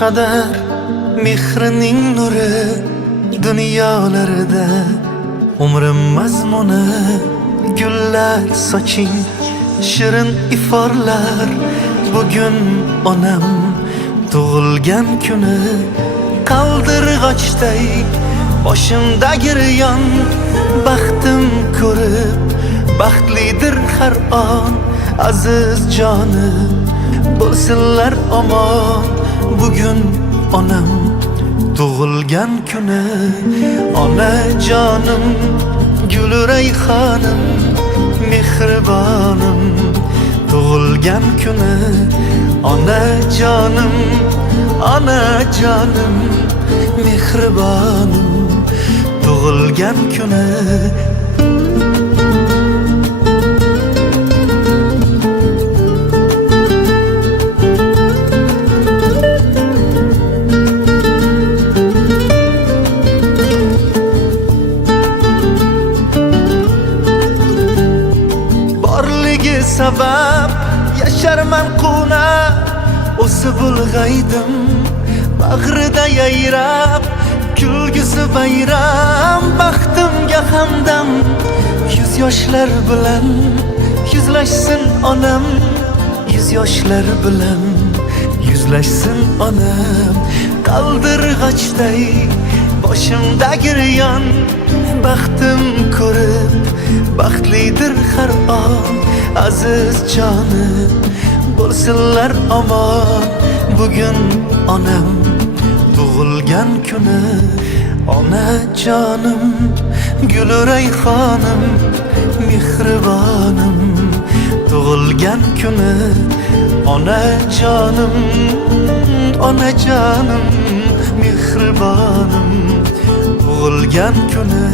qadar mehrining nuri dunyolarda umrim mazmuni gullar soching shirin iforlar bugun onam tug'ilgan kuni qaldirg'ochday boshimda giryon baxtim ko'rib baxtlidir har on aziz jonim bo'lsinlar omon bugun onam tug'ilgan kuni ona jonim gul rayhonim mehribonim tug'ilgan kuni ona jonim mehribonim tug'ilgan kuni sabab yasharman quna o'sib ulg'aydim bag'rida yayrab kulgisi bayram baxtimga hamdam yuz yoshlar bilan yuzlashsin onam yuz yoshlar bilan yuzlashsin onam qaldirg'ochday boshimda giryon baxtim ko'rib baxtlidir har on aziz jonim bo'lsinlar omon bugun onam tug'ilgan kuni ona jonim gul rayhonim mehribonim tug'ilgan kuni ona jonim mehribonim tug'ilgan kuni